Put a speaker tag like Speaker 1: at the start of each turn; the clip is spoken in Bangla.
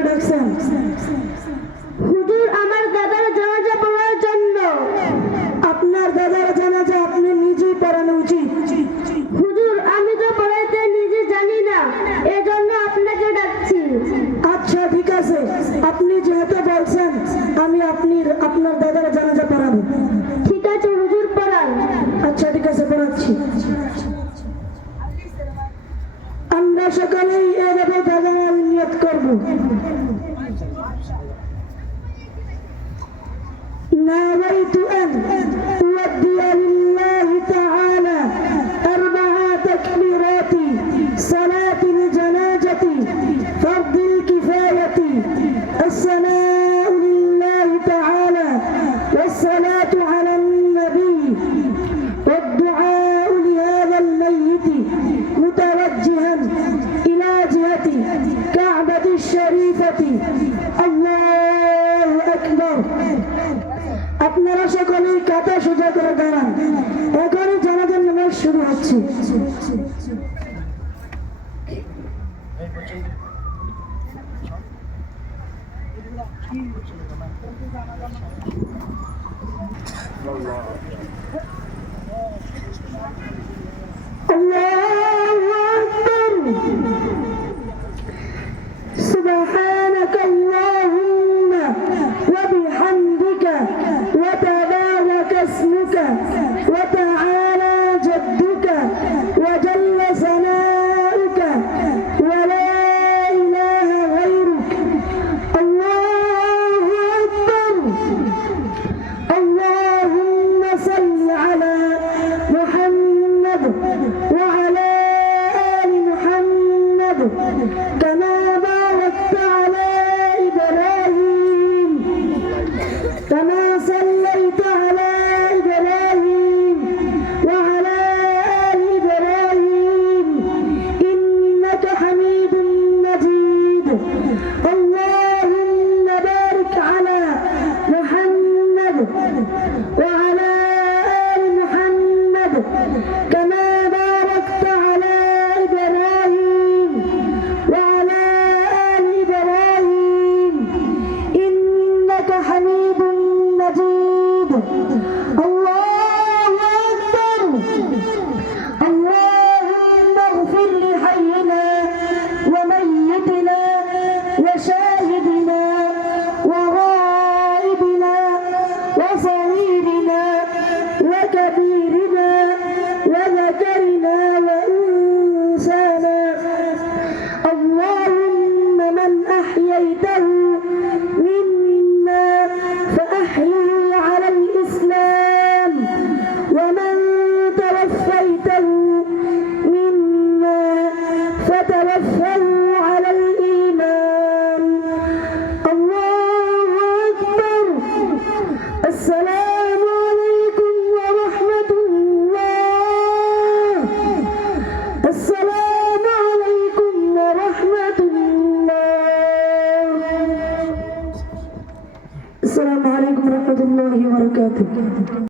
Speaker 1: production. Thank you. আপনারা সকলেই কাতা সোজা করে দাঁড়ান। এখনই জানাজার নামাজ শুরু হচ্ছে। আল্লাহ। வரமத்துல்லாஹி வரகாத்து